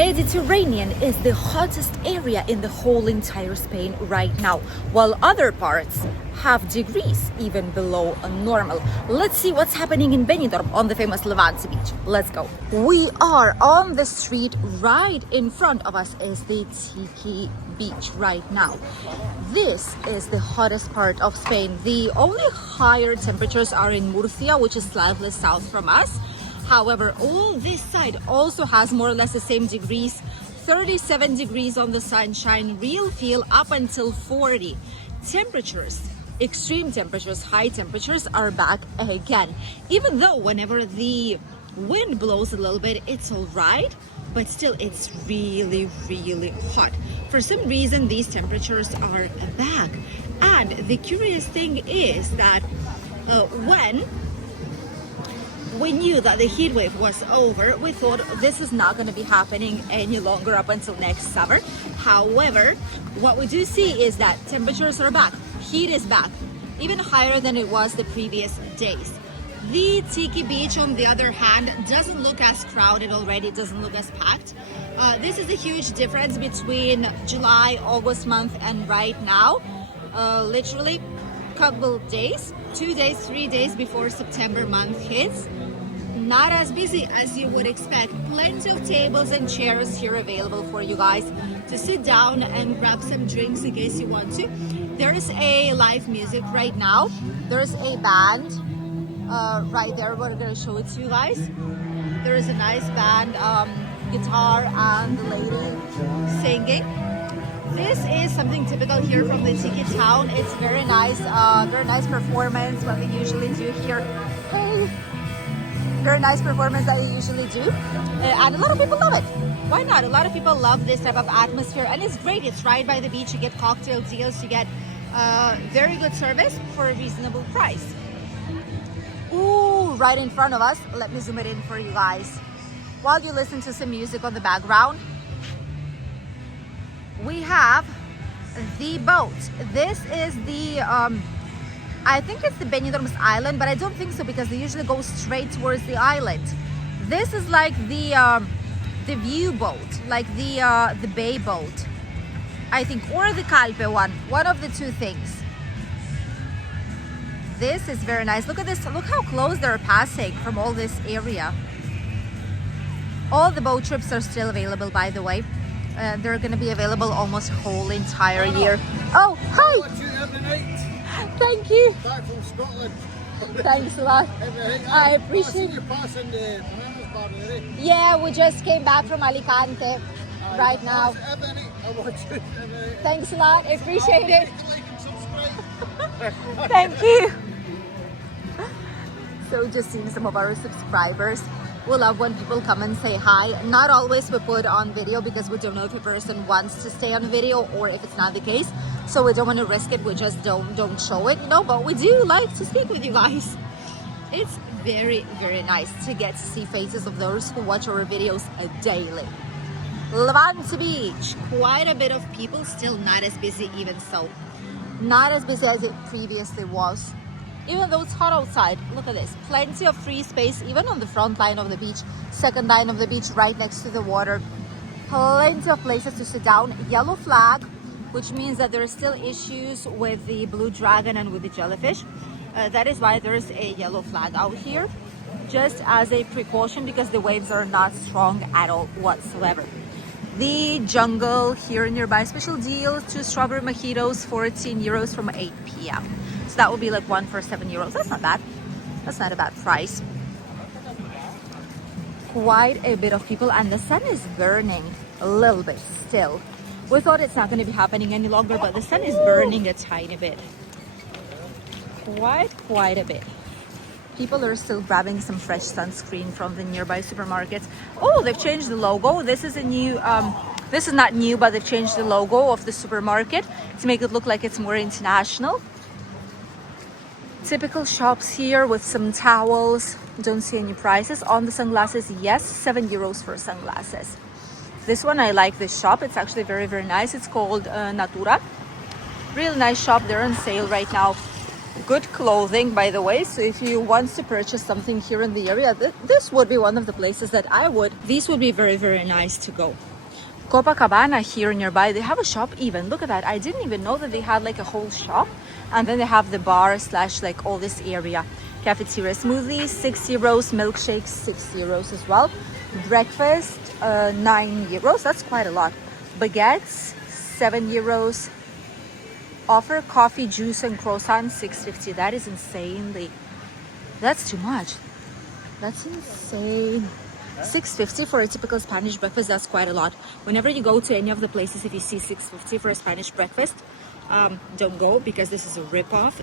Mediterranean is the hottest area in the whole entire Spain right now, while other parts have degrees even below normal. Let's see what's happening in Benidorm on the famous Levante beach. Let's go. We are on the street. Right in front of us is the Tiki beach right now. This is the hottest part of Spain. The only higher temperatures are in Murcia, which is slightly south from us. However, all this side also has more or less the same degrees. 37 degrees on the sunshine, real feel up until 40. Temperatures, extreme temperatures, high temperatures are back again. Even though whenever the wind blows a little bit, it's all right, but still it's really, really hot. For some reason, these temperatures are back. And the curious thing is that when we knew that the heat wave was over, we thought this is not going to be happening any longer up until next summer. However, what we do see is that temperatures are back, heat is back, even higher than it was the previous days. The Tiki beach, on the other hand, doesn't look as crowded already, it doesn't look as packed. This is a huge difference between July, August month and right now. Literally couple days, 2 days, 3 days before September month hits. Not as busy as you would expect. Plenty of tables and chairs here available for you guys to sit down and grab some drinks in case you want to. There is a live music right now. There's a band right there. We're going to show it to you guys. There is a nice band, guitar and the lady singing. This is something typical here from the Tiki town. It's very nice performance what they usually do here. Hey, very nice performance that they usually do, and a lot of people love it. Why not? A lot of people love this type of atmosphere, and it's great. It's right by the beach. You get cocktail deals. You get very good service for a reasonable price. Ooh, right in front of us. Let me zoom it in for you guys. While you listen to some music on the background, we have the boat. This is the I think it's the Benidorm's island, but I don't think so because they usually go straight towards the island. This is like the view boat, like the bay boat, I think, or the Calpe one of the two things. This is very nice. Look at this. Look how close they're passing from all this area. All the boat trips are still available, by the way. They're going to be available almost whole entire year. Oh, hi! Thank you. Back from Scotland. Thanks a lot. I appreciate you passing the bananas bar already. Yeah, we just came back from Alicante right now. Thanks a lot. I appreciate it. Thank you. So just seeing some of our subscribers. We love when people come and say hi. Not always we put on video because we don't know if a person wants to stay on video or if it's not the case. So we don't want to risk it. We just don't show it, you know, but we do like to speak with you guys. It's very, very nice to get to see faces of those who watch our videos daily. Levante Beach, quite a bit of people, still not as busy even so. Not as busy as it previously was. Even though it's hot outside, look at this. Plenty of free space, even on the front line of the beach, second line of the beach, right next to the water. Plenty of places to sit down. Yellow flag, which means that there are still issues with the blue dragon and with the jellyfish. That is why there's a yellow flag out here, just as a precaution because the waves are not strong at all whatsoever. The jungle here nearby, special deal, 2 strawberry mojitos, 14 euros from 8 p.m. So that would be like 1 for 7 euros. That's not bad. That's not a bad price. Quite a bit of people, and the sun is burning a little bit still. We thought it's not going to be happening any longer, but the sun is burning a tiny bit. Quite a bit. People are still grabbing some fresh sunscreen from the nearby supermarkets. Oh, they've changed the logo. This is a new, this is not new, but they've changed the logo of the supermarket to make it look like it's more international. Typical shops here with some towels. Don't see any prices. On the sunglasses, yes, 7 euros for sunglasses. This one, I like this shop. It's actually very, very nice. It's called Natura. Real nice shop. They're on sale right now. good clothing, by the way. So if you want to purchase something here in the area, this would be one of the places that these would be very, very nice to go. Copacabana here nearby, they have a shop even. Look at that. I didn't even know that they had like a whole shop. And then they have the bar / like all this area. Cafeteria smoothies, 6 euros. Milkshakes, 6 euros as well. Breakfast, 9 euros. That's quite a lot. Baguettes, 7 euros. Offer coffee, juice, and croissant, 6.50. That is insanely. That's too much. That's insane. 6.50 for a typical Spanish breakfast. That's quite a lot. Whenever you go to any of the places, if you see 6.50 for a Spanish breakfast, don't go, because this is a rip-off.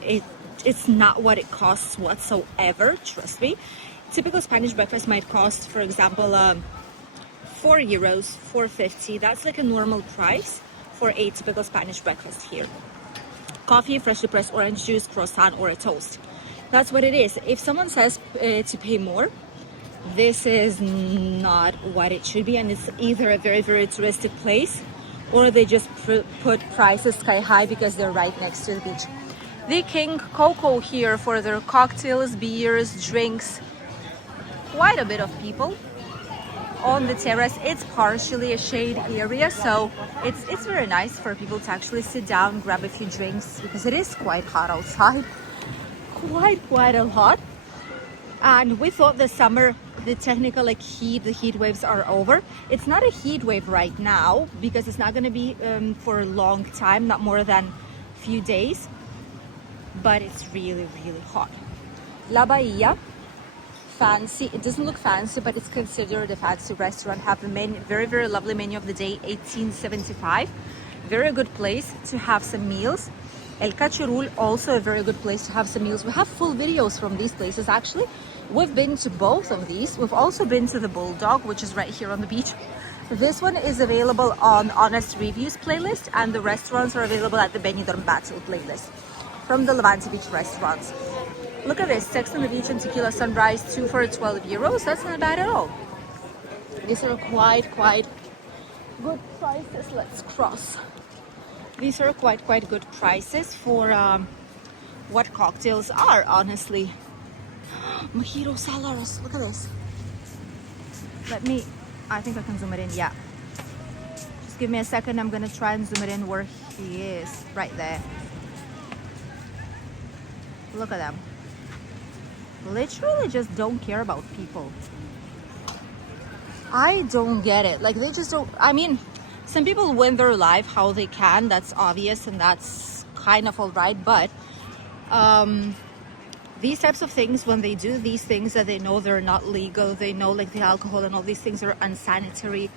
It's not what it costs whatsoever, trust me. Typical Spanish breakfast might cost, for example, 4 euros, 4.50. That's like a normal price for a typical Spanish breakfast here. Coffee, freshly pressed orange juice, croissant, or a toast. That's what it is. If someone says to pay more, this is not what it should be, and it's either a very, very touristic place, or they just put prices sky high because they're right next to the beach. The King Coco here for their cocktails, beers, drinks. Quite a bit of people on the terrace. It's partially a shade area, so it's very nice for people to actually sit down, grab a few drinks, because it is quite hot outside. Quite a lot. And we thought the summer, the technical the heat waves are over. It's not a heat wave right now, because it's not going to be for a long time, not more than a few days, but it's really, really hot. La Bahia, fancy. It doesn't look fancy, but it's considered a fancy restaurant. Have the menu, very, very lovely menu of the day, 18.75. Very good place to have some meals. El Cachirul, also a very good place to have some meals. We have full videos from these places actually. We've been to both of these. We've also been to the Bulldog, which is right here on the beach. This one is available on Honest Reviews playlist, and the restaurants are available at the Benidorm Battle playlist from the Levante Beach restaurants. Look at this, Sex on the Beach and Tequila Sunrise, 2 for 12 euros. That's not bad at all. These are quite good prices. Let's cross. These are quite good prices for what cocktails are, honestly. Mojito sellers, look at this. I think I can zoom it in, yeah. Just give me a second, I'm gonna try and zoom it in where he is, right there. Look at them. Literally just don't care about people. I don't get it. Like, they just don't, I mean, some people win their life how they can, that's obvious, and that's kind of all right, but these types of things, when they do these things that they know they're not legal, they know like the alcohol and all these things are unsanitary,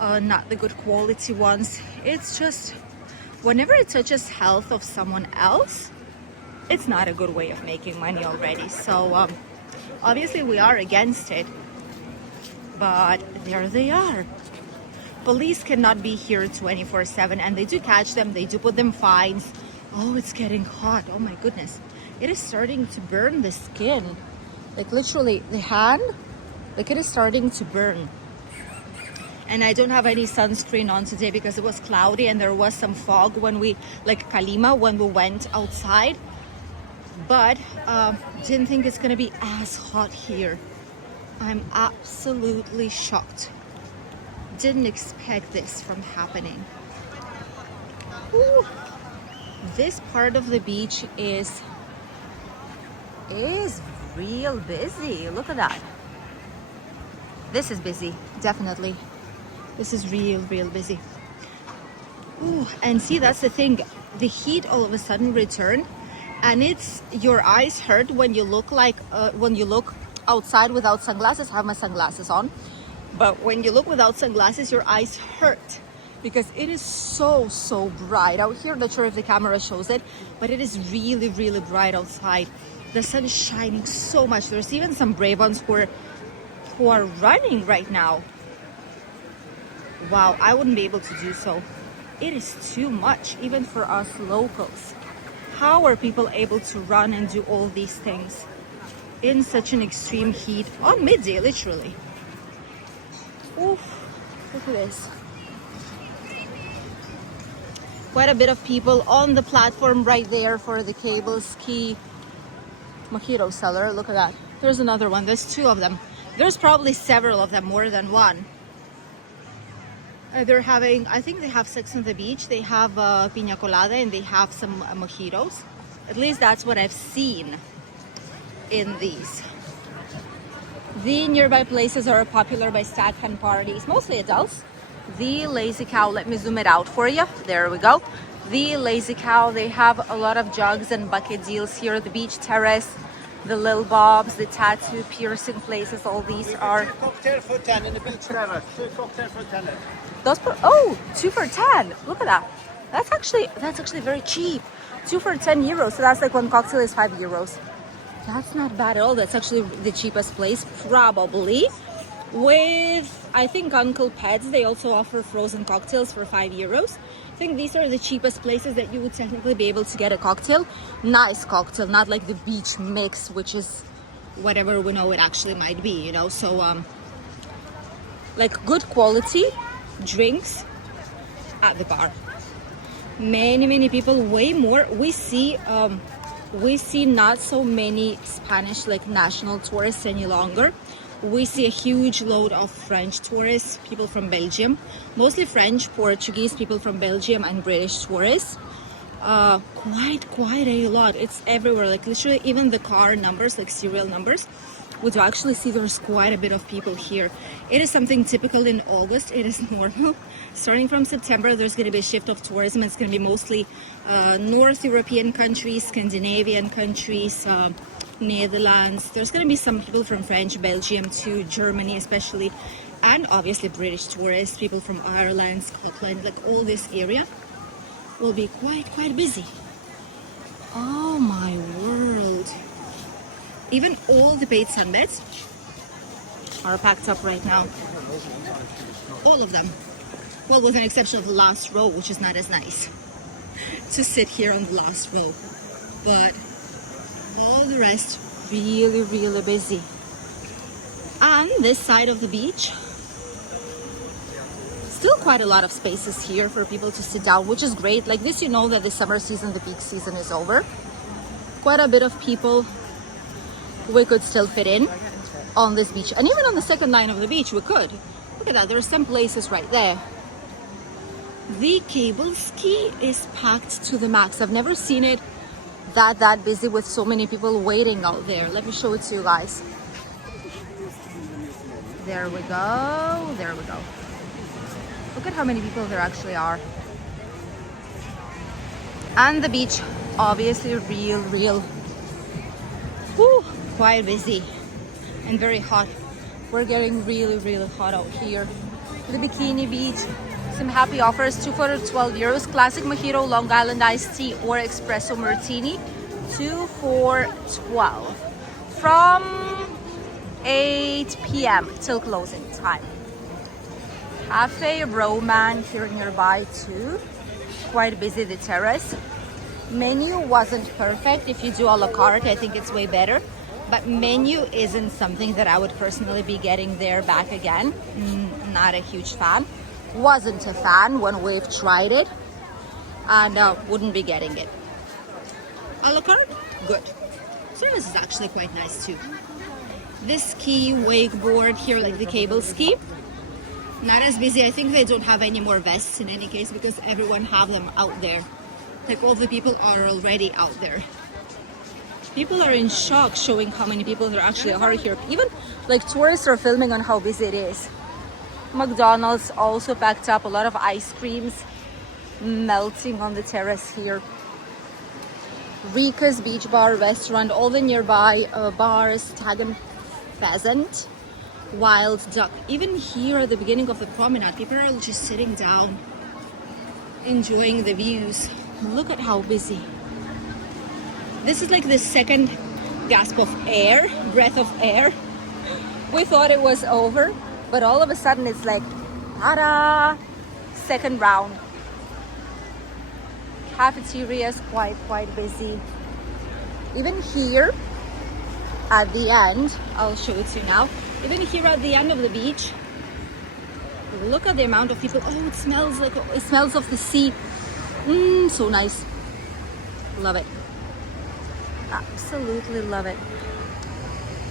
not the good quality ones, it's just, whenever it touches health of someone else, it's not a good way of making money already. So obviously we are against it, but there they are. Police cannot be here 24/7, and they do catch them, they do put them fines. Oh, it's getting hot, oh my goodness. It is starting to burn the skin, like literally the hand, like it is starting to burn. And I don't have any sunscreen on today because it was cloudy and there was some fog when we, like Kalima, when we went outside. But didn't think it's gonna be as hot here. I'm absolutely shocked. Didn't expect this from happening. Ooh. This part of the beach is real busy. Look at that. This is busy, definitely. This is real busy. Ooh, and see, that's the thing. The heat all of a sudden returned, and it's, your eyes hurt when you look outside without sunglasses. I have my sunglasses on, but when you look without sunglasses, your eyes hurt because it is so bright out here. Not sure if the camera shows it, but it is really bright outside. The sun is shining so much. There's even some brave ones who are running right now. Wow, I wouldn't be able to do so. It is too much, even for us locals. How are people able to run and do all these things in such an extreme heat on midday, literally? Oof, look at this. Quite a bit of people on the platform right there for the cable ski. mojito seller. Look at that. There's another one. There's two of them. There's probably several of them, more than one. They're having, I think they have Sex on the Beach. They have pina colada and they have some mojitos. At least that's what I've seen in these. The nearby places are popular by stag hen parties, mostly adults. The Lazy Cow, let me zoom it out for you. There we go. The Lazy Cow, they have a lot of jugs and bucket deals here. The Beach Terrace, the Lil Bob's, the tattoo piercing places, all these are... Cocktail for 10 in the Beach Terrace. 2 cocktail for 10. Those for, oh, 2 for 10. Look at that. That's actually very cheap. 2 for 10 euros. So that's like one cocktail is 5 euros. That's not bad at all. That's actually the cheapest place, probably. With, I think, Uncle Ped's, they also offer frozen cocktails for 5 euros. I think these are the cheapest places that you would technically be able to get a cocktail. Nice cocktail, not like the beach mix, which is whatever we know it actually might be, you know. So, like good quality drinks at the bar. Many people, way more. We see not so many Spanish like national tourists any longer. We see a huge load of French tourists, people from Belgium, mostly French, Portuguese, people from Belgium, and British tourists. Quite a lot. It's everywhere, like literally even the car numbers, like serial numbers, we do actually see there's quite a bit of people here. It is something typical in August. It is normal. Starting from September, there's going to be a shift of tourism. It's going to be mostly North European countries, Scandinavian countries, Netherlands. There's going to be some people from French, Belgium too, Germany especially, and obviously British tourists, people from Ireland, Scotland, like all this area will be quite busy. Oh my world. Even all the paid sunbeds are packed up right now. All of them. Well, with an exception of the last row, which is not as nice to sit here on the last row. But all the rest really busy. And this side of the beach, still quite a lot of spaces here for people to sit down, which is great. Like this, you know that the summer season, the peak season is over. Quite a bit of people we could still fit in on this beach, and even on the second line of the beach we could. Look at that, there are some places right there. The cable ski is packed to the max. I've never seen it that busy with so many people waiting out there. Let me show it to you guys. There we go, there we go. Look at how many people there actually are. And the beach, obviously real whew, quite busy and very hot. We're getting really hot out here. The Bikini Beach, some happy offers. 2 for 12 euros. Classic mojito, Long Island iced tea, or espresso martini. 2 for 12. From 8 p.m. till closing time. Cafe Roman here nearby too. Quite busy, the terrace. Menu wasn't perfect. If you do a la carte, I think it's way better. But menu isn't something that I would personally be getting there back again. Not a huge fan. Wasn't a fan when we've tried it. And wouldn't be getting it. A la carte, good. Service is actually quite nice too. This ski wakeboard here, like the cable ski, not as busy. I think they don't have any more vests in any case because everyone have them out there. Like all the people are already out there. People are in shock showing how many people there actually are here. Even like tourists are filming on how busy it is. McDonald's also packed up. A lot of ice creams melting on the terrace here. Rika's Beach Bar Restaurant, all the nearby bars, Stag and Pheasant, Wild Duck. Even here at the beginning of the promenade, people are just sitting down, enjoying the views. Look at how busy. This is like the second gasp of air, breath of air. We thought it was over, but all of a sudden it's like, ta-da! Second round. Cafeteria is quite busy. Even here at the end, I'll show it to you now. Even here at the end of the beach, look at the amount of people. Oh, it smells of the sea. So nice. Love it. Absolutely love it.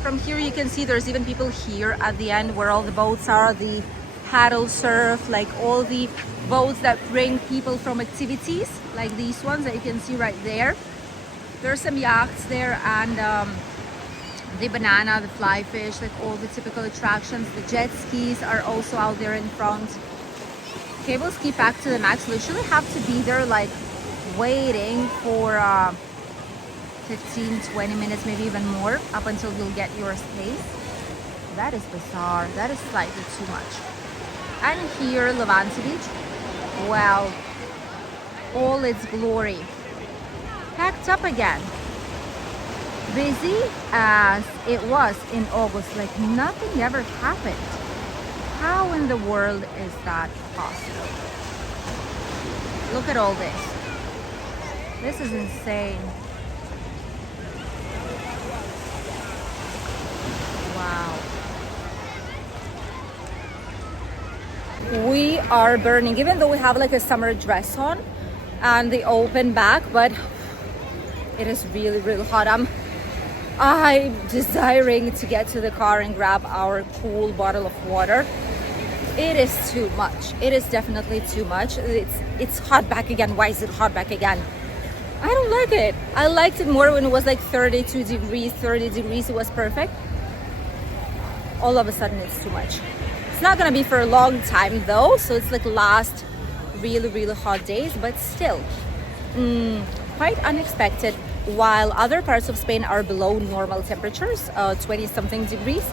From here you can see there's even people here at the end where all the boats are, the paddle surf, like all the boats that bring people from activities, like these ones that you can see right there. There's some yachts there, and the banana, the fly fish, like all the typical attractions. The jet skis are also out there in front. Cable ski packed to the max. Literally have to be there like waiting for 15-20 minutes, maybe even more, up until you'll get your space. That is bizarre. That is slightly too much. And here, Levante Beach, wow, all its glory, packed up again, busy as it was in August, like nothing ever happened. How in the world is that possible? Look at all this. This is insane. Wow. We are burning, even though we have like a summer dress on and the open back, but it is really, really hot. I'm desiring to get to the car and grab our cool bottle of water. It is too much. It is definitely too much. It's hot back again. Why is it hot back again? I don't like it. I liked it more when it was like 32 degrees, 30 degrees. It was perfect. All of a sudden it's too much. It's not gonna be for a long time though, so it's like last really, really hot days, but still quite unexpected. While other parts of Spain are below normal temperatures, 20 something degrees,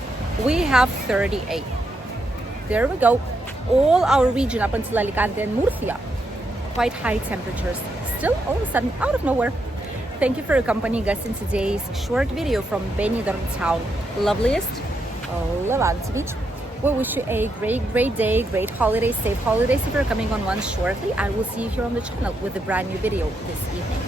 we have 38. There we go. All our region up until Alicante and Murcia, quite high temperatures. Still all of a sudden out of nowhere. Thank you for accompanying us in today's short video from Benidorm town, loveliest Levante Beach. We wish you a great day, great holidays, safe holidays if you're coming on one shortly. I will see you here on the channel with a brand new video this evening.